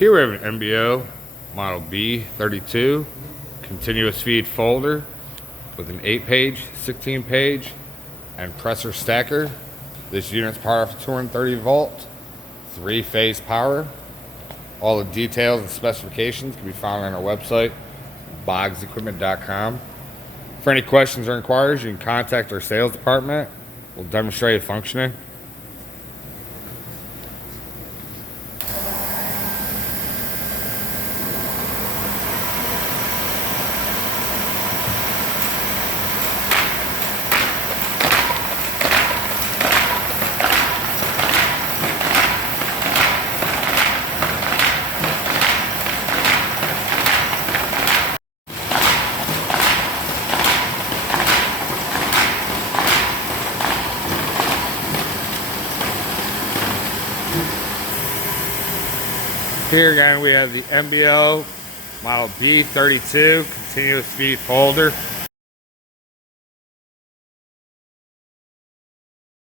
Here we have an MBO model B32 continuous feed folder with an 8-page, 16-page, and presser stacker. This unit's powered off 230 volt, 3-phase power. All the details and specifications can be found on our website, boggsequipment.com. For any questions or inquiries, you can contact our sales department. We'll demonstrate it functioning. Here again we have the MBO model B32 continuous feed folder.